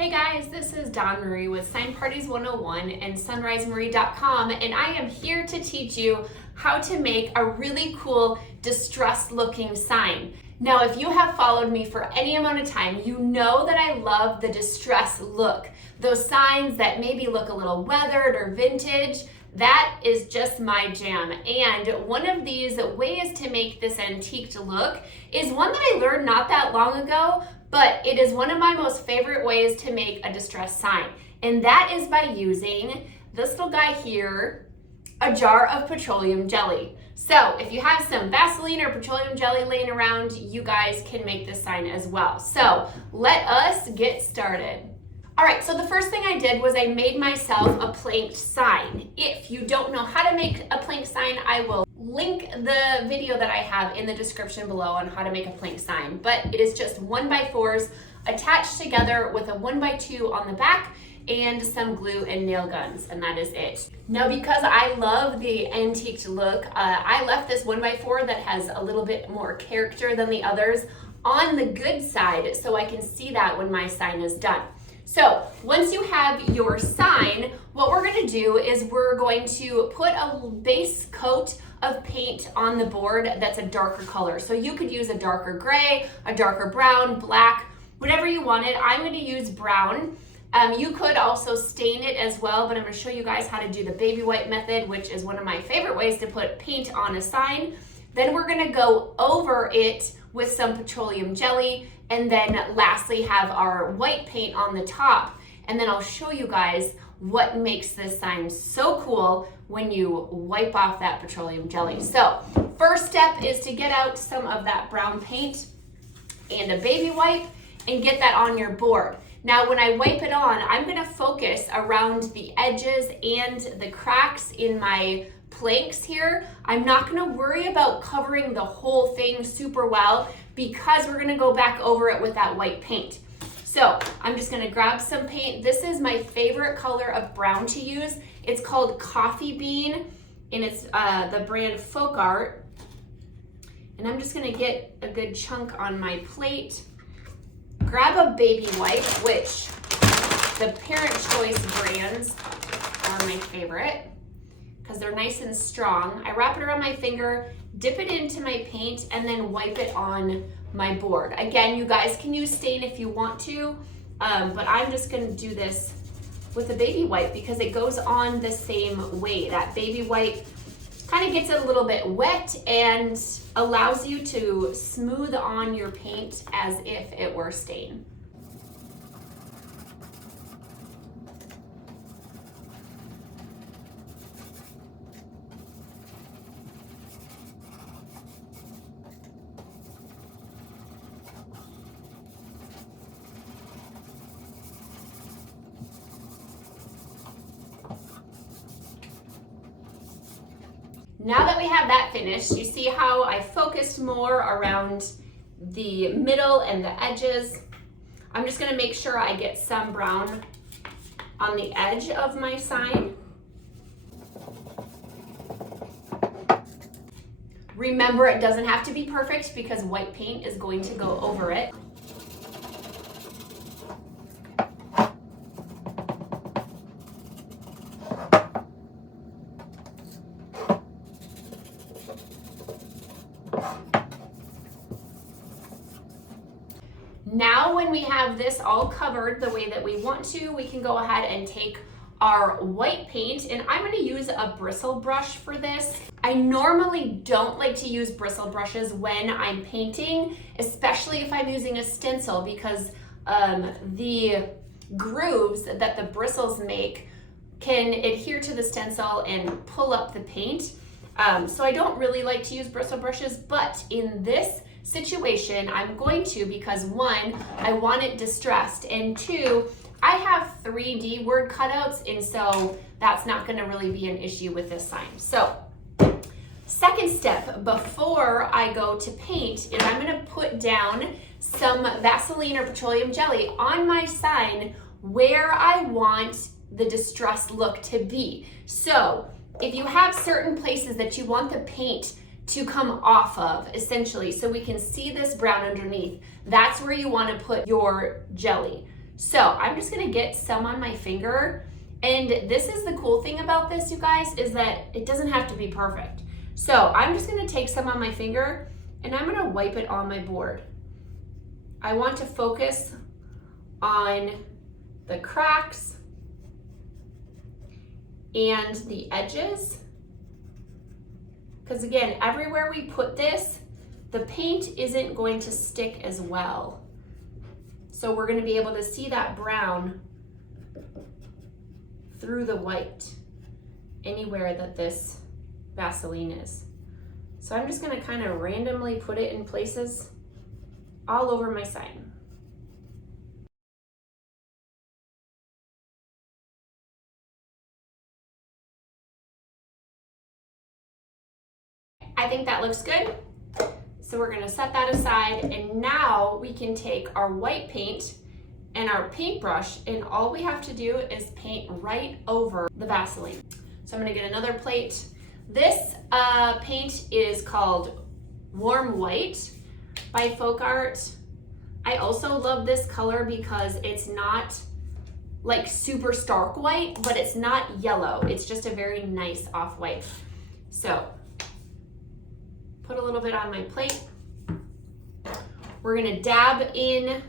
Hey guys, this is Dawn Marie with Sign Parties 101 and sunrisemarie.com, and I am here to teach you how to make a really cool distressed looking sign. Now, if you have followed me for any amount of time, you know that I love the distressed look. Those signs that maybe look a little weathered or vintage, that is just my jam. And one of these ways to make this antique look is one that I learned not that long ago, but it is one of my most favorite ways to make a distressed sign. And that is by using this little guy here, a jar of petroleum jelly. So if you have some Vaseline or petroleum jelly laying around, you guys can make this sign as well. So let us get started. All right, so the first thing I did was I made myself a planked sign. If you don't know how to make a planked sign, I will link the video that I have in the description below on how to make a planked sign. But it is just 1x4s attached together with a 1x2 on the back and some glue and nail guns, and that is it. Now, because I love the antique look, I left this 1x4 that has a little bit more character than the others on the good side so I can see that when my sign is done. So once you have your sign, what we're going to do is we're going to put a base coat of paint on the board that's a darker color. So you could use a darker gray, a darker brown, black, whatever you wanted. I'm going to use brown. You could also stain it as well, but I'm going to show you guys how to do the baby white method, which is one of my favorite ways to put paint on a sign. Then we're going to go over it with some petroleum jelly, and then lastly have our white paint on the top. And then I'll show you guys what makes this sign so cool when you wipe off that petroleum jelly. So first step is to get out some of that brown paint and a baby wipe and get that on your board. Now, when I wipe it on, I'm gonna focus around the edges and the cracks in my planks here. I'm not gonna worry about covering the whole thing super well because we're gonna go back over it with that white paint. So I'm just gonna grab some paint. This is my favorite color of brown to use. It's called Coffee Bean, and it's the brand Folk Art. And I'm just gonna get a good chunk on my plate. Grab a baby wipe, which the Parent Choice brands are my favorite because they're nice and strong. I wrap it around my finger, dip it into my paint, and then wipe it on my board. Again, you guys can use stain if you want to, but I'm just gonna do this with a baby wipe because it goes on the same way. That baby wipe kind of gets it a little bit wet and allows you to smooth on your paint as if it were stain. Now that we have that finished, you see how I focused more around the middle and the edges. I'm just gonna make sure I get some brown on the edge of my sign. Remember, it doesn't have to be perfect because white paint is going to go over it. Now when we have this all covered the way that we want to, we can go ahead and take our white paint, and I'm going to use a bristle brush for this. I normally don't like to use bristle brushes when I'm painting, especially if I'm using a stencil, because the grooves that the bristles make can adhere to the stencil and pull up the paint. So I don't really like to use bristle brushes, but in this situation, I'm going to because one, I want it distressed, and two, I have 3D word cutouts, and so that's not going to really be an issue with this sign. So second step before I go to paint is I'm going to put down some Vaseline or petroleum jelly on my sign where I want the distressed look to be. So if you have certain places that you want the paint to come off of, essentially, so we can see this brown underneath, that's where you want to put your jelly. So I'm just gonna get some on my finger. And this is the cool thing about this, you guys, is that it doesn't have to be perfect. So I'm just gonna take some on my finger and I'm gonna wipe it on my board. I want to focus on the cracks and the edges. Because again, everywhere we put this, the paint isn't going to stick as well. So we're gonna be able to see that brown through the white anywhere that this Vaseline is. So I'm just gonna kind of randomly put it in places all over my sign. I think that looks good. So we're gonna set that aside, and now we can take our white paint and our paintbrush, and all we have to do is paint right over the Vaseline. So I'm gonna get another plate. This paint is called Warm White by Folk Art. I also love this color because it's not like super stark white, but it's not yellow. It's just a very nice off-white. So put a little bit on my plate. We're gonna dab in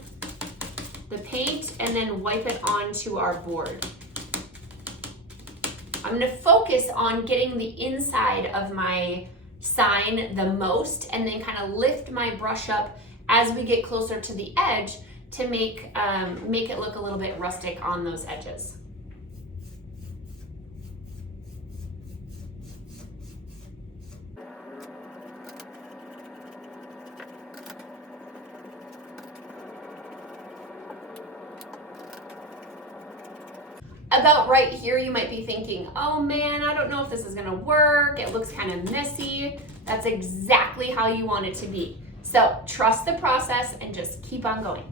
the paint and then wipe it onto our board. I'm gonna focus on getting the inside of my sign the most, and then kind of lift my brush up as we get closer to the edge to make it look a little bit rustic on those edges. About right here, you might be thinking, oh man, I don't know if this is gonna work. It looks kind of messy. That's exactly how you want it to be. So trust the process and just keep on going.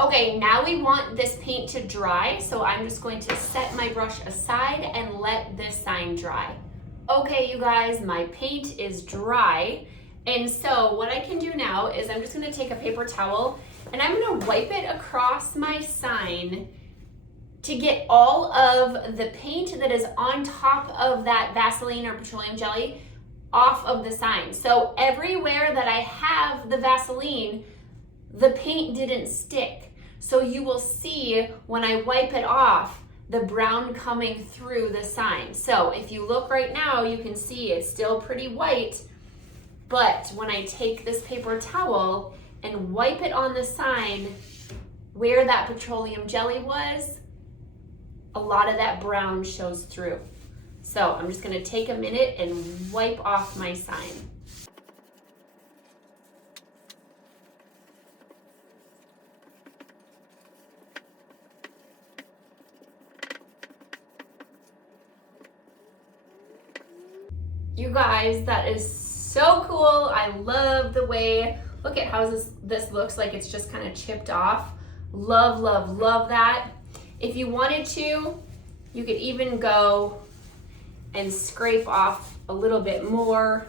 Okay, now we want this paint to dry, so I'm just going to set my brush aside and let this sign dry. Okay, you guys, my paint is dry, and so what I can do now is I'm just gonna take a paper towel and I'm gonna wipe it across my sign to get all of the paint that is on top of that Vaseline or petroleum jelly off of the sign. So everywhere that I have the Vaseline, the paint didn't stick. So you will see when I wipe it off, the brown coming through the sign. So if you look right now, you can see it's still pretty white, but when I take this paper towel and wipe it on the sign where that petroleum jelly was, a lot of that brown shows through. So I'm just gonna take a minute and wipe off my sign. You guys, that is so cool. I love the way, look at how this looks like it's just kind of chipped off. Love, love, love that. If you wanted to, you could even go and scrape off a little bit more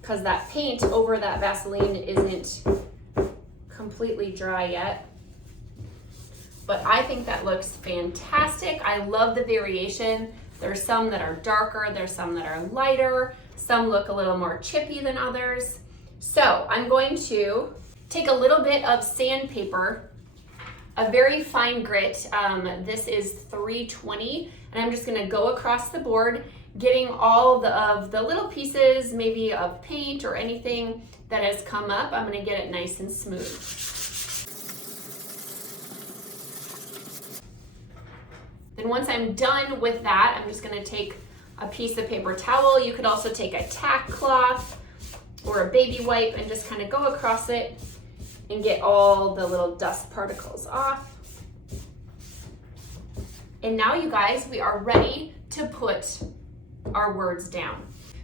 because that paint over that Vaseline isn't completely dry yet. But I think that looks fantastic. I love the variation. There's some that are darker, there's some that are lighter, some look a little more chippy than others. So I'm going to take a little bit of sandpaper, a very fine grit. This is 320, and I'm just gonna go across the board, getting all of the little pieces, maybe of paint or anything that has come up. I'm gonna get it nice and smooth. And once I'm done with that, I'm just gonna take a piece of paper towel. You could also take a tack cloth or a baby wipe and just kind of go across it and get all the little dust particles off. And now you guys, we are ready to put our words down.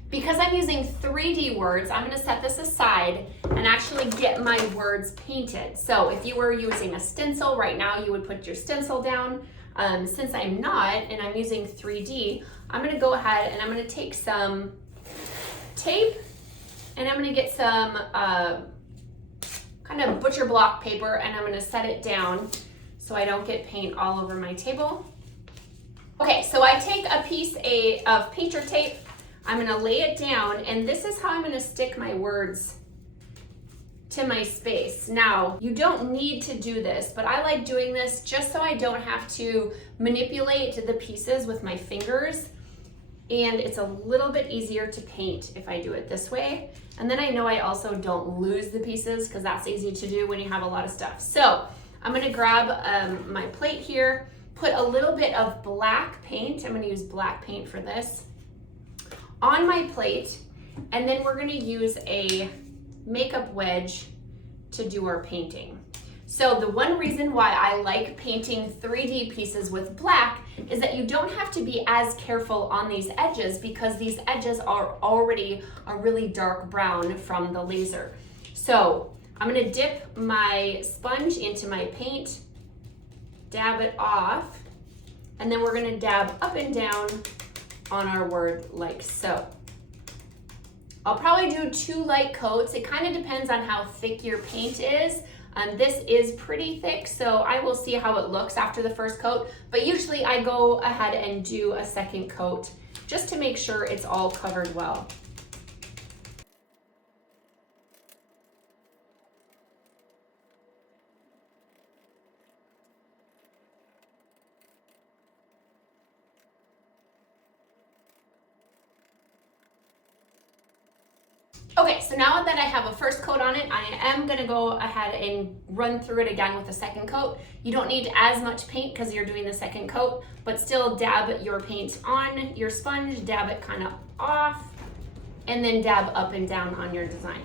Because I'm using 3D words, I'm gonna set this aside and actually get my words painted. So if you were using a stencil right now, you would put your stencil down. Since I'm not, and I'm using 3D, I'm gonna go ahead and I'm gonna take some tape and I'm gonna get some kind of butcher block paper and I'm gonna set it down so I don't get paint all over my table. Okay, so I take a piece of painter tape, I'm gonna lay it down, and this is how I'm gonna stick my words to my space. Now, you don't need to do this, but I like doing this just so I don't have to manipulate the pieces with my fingers, and it's a little bit easier to paint if I do it this way. And then I know I also don't lose the pieces because that's easy to do when you have a lot of stuff. So I'm gonna grab my plate here, put a little bit of black paint, I'm gonna use black paint for this, on my plate, and then we're gonna use a makeup wedge to do our painting. So the one reason why I like painting 3D pieces with black is that you don't have to be as careful on these edges because these edges are already a really dark brown from the laser. So I'm gonna dip my sponge into my paint, dab it off, and then we're gonna dab up and down on our word like so. I'll probably do 2 light coats. It kind of depends on how thick your paint is. This is pretty thick, so I will see how it looks after the first coat, but usually I go ahead and do a second coat just to make sure it's all covered well. Okay, so now that I have a first coat on it, I am gonna go ahead and run through it again with a second coat. You don't need as much paint because you're doing the second coat, but still dab your paint on your sponge, dab it kind of off, and then dab up and down on your design.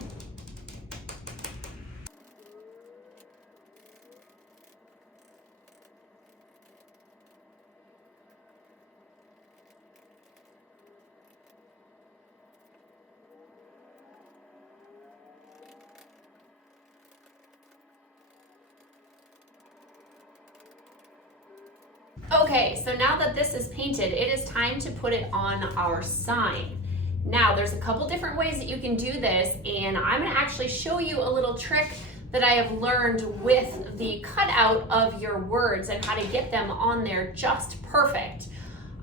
Okay, so now that this is painted, it is time to put it on our sign. Now, there's a couple different ways that you can do this, and I'm gonna actually show you a little trick that I have learned with the cutout of your words and how to get them on there just perfect.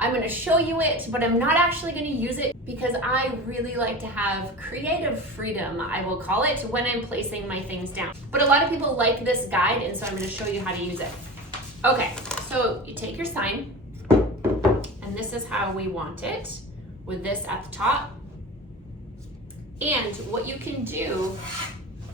I'm gonna show you it, but I'm not actually gonna use it because I really like to have creative freedom, I will call it, when I'm placing my things down. But a lot of people like this guide, and so I'm gonna show you how to use it. Okay, so you take your sign, and this is how we want it, with this at the top. And what you can do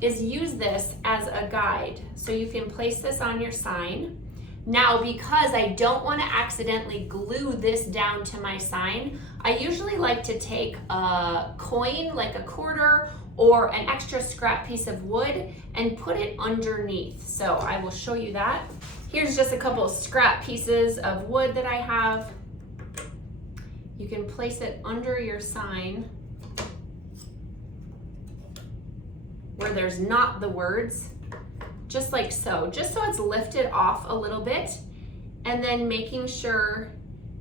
is use this as a guide. So you can place this on your sign. Now, because I don't want to accidentally glue this down to my sign, I usually like to take a coin, like a quarter, or an extra scrap piece of wood and put it underneath. So I will show you that. Here's just a couple of scrap pieces of wood that I have. You can place it under your sign where there's not the words, just like so, just so it's lifted off a little bit, and then making sure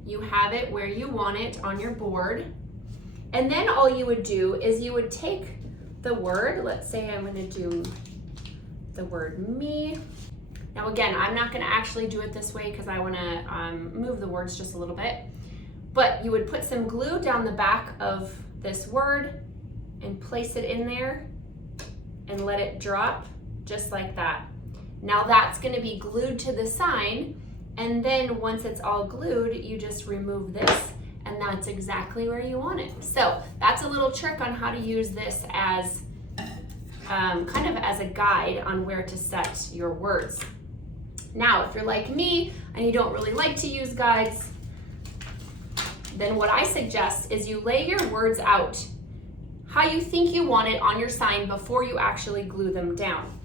you have it where you want it on your board. And then all you would do is you would take the word, let's say I'm gonna do the word me. Now again, I'm not gonna actually do it this way because I wanna move the words just a little bit, but you would put some glue down the back of this word and place it in there and let it drop just like that. Now that's gonna be glued to the sign, and then once it's all glued, you just remove this, and that's exactly where you want it. So that's a little trick on how to use this as kind of as a guide on where to set your words. Now, if you're like me and you don't really like to use guides, then what I suggest is you lay your words out how you think you want it on your sign before you actually glue them down.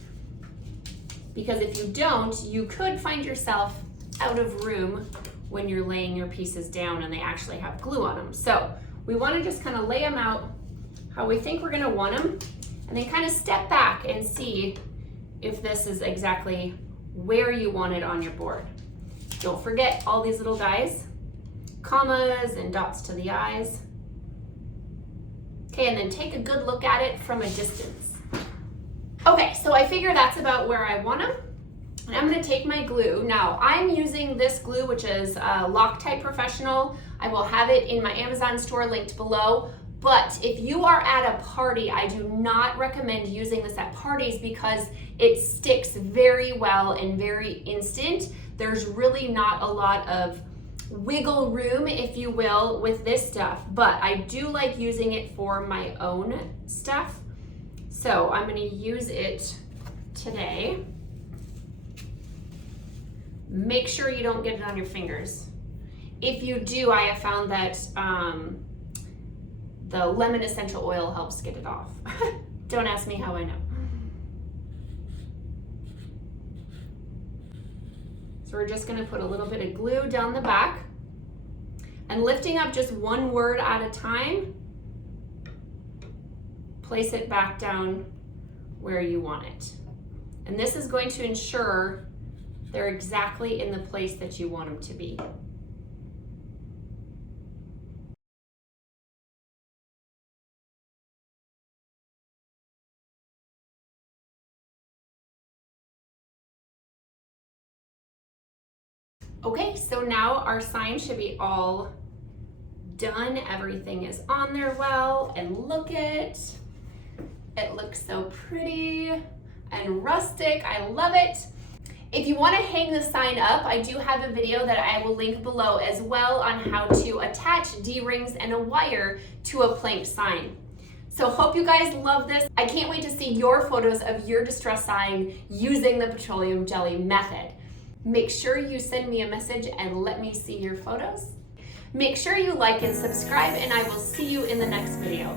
Because if you don't, you could find yourself out of room when you're laying your pieces down and they actually have glue on them. So we want to just kind of lay them out how we think we're going to want them, and then kind of step back and see if this is exactly where you want it on your board. Don't forget all these little dies, commas and dots to the eyes. Okay, and then take a good look at it from a distance. Okay, so I figure that's about where I want them. And I'm gonna take my glue. Now, I'm using this glue, which is Loctite Professional. I will have it in my Amazon store linked below. But if you are at a party, I do not recommend using this at parties because it sticks very well and very instant. There's really not a lot of wiggle room, if you will, with this stuff, but I do like using it for my own stuff. So I'm gonna use it today. Make sure you don't get it on your fingers. If you do, I have found that the lemon essential oil helps get it off. Don't ask me how I know. So we're just gonna put a little bit of glue down the back and lifting up just one word at a time, place it back down where you want it. And this is going to ensure they're exactly in the place that you want them to be. Okay, so now our sign should be all done. Everything is on there well, and look it looks so pretty and rustic. I love it. If you want to hang the sign up, I do have a video that I will link below as well on how to attach D-rings and a wire to a plank sign. So hope you guys love this. I can't wait to see your photos of your distress sign using the petroleum jelly method. Make sure you send me a message and let me see your photos. Make sure you like and subscribe, and I will see you in the next video.